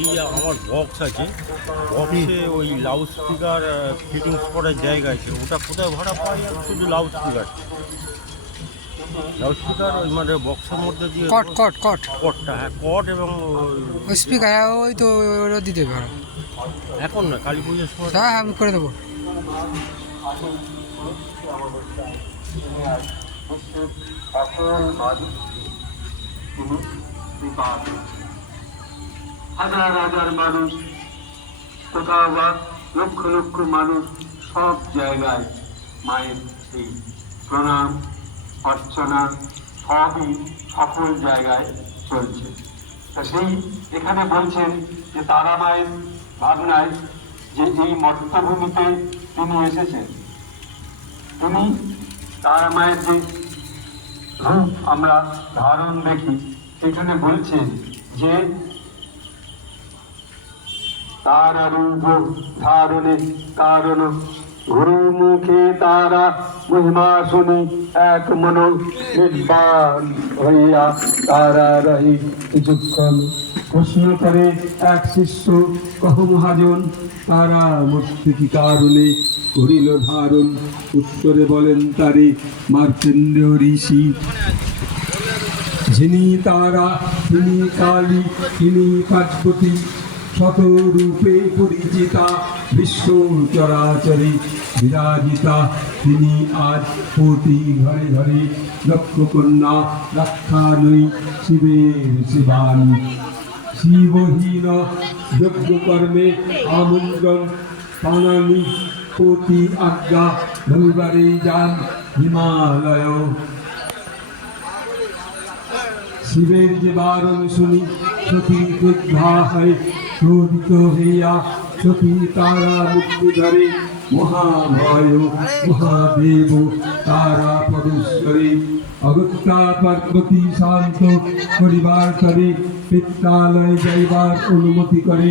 এই যে আমার বক্স আছে, বক্সে ওই লাউড স্পিকার ফিটিংস করার জায়গা আছে, ওটা কোথায় ভাড়া পাওয়া যাবে? শুধু লাউড স্পিকার, লাউড স্পিকার ওই মানে বক্সের মধ্যে দিয়ে কটটা, হ্যাঁ কট এবং ওই স্পিকার ওই তো ওটা দিতে পারো। এখন না, কালী পুজোর সময়। হ্যাঁ আমি করে দেবো। হাজার হাজার মানুষ, কোথাও বা লক্ষ লক্ষ মানুষ, সব জায়গায় মায়ের সেই প্রণাম অর্চনা সবই সকল জায়গায় চলছে। তা সেই এখানে বলছেন যে তারা মায়ের ভাবনায় যে এই মর্তভূমিতে তিনি এসেছেন, তিনি তারা মায়ের যে রূপ আমরা ধারণ দেখি, সেখানে বলছেন যে তারা রূপ ধারণে কারণ গুরুমুখে তারা মহিমা শুনি এক মন নির্বাণ হইয়া তারা রহি কিছুক্ষণ। প্রশ্ন করে এক শিষ্য, কহ মহাজন তারা মূর্তি কি কারণে করিল ধারণ? উত্তরে বলেন তারে মার্কেন্ডেয় ঋষি, যিনি তারা তিনি কালী, তিনি পার্বতী, শতরূপে পরিচিতা, বিশ্ব চরাচরে বিরাজিতা। তিনি আজ প্রতি ঘরে ঘরে লক্ষ কন্যা রক্ষানৈ শিবের শিবানী। শিবহীন যজ্ঞকর্মে আমন্ত্রণ পানানি, প্রতি আজ্ঞা রবিবারে যান হিমালয়। শিবের যে বারণ শুনি সতী ক্রুদ্ধা হয়, ক্রোধিত হইয়া সতী তারা মুক্তি ধরে মহাভয় মহাদেব তারা পরশ্বরে। অগত্যা পার্বতী শান্ত করিবার করে পিত্রালয় যাইবার অনুমতি করে।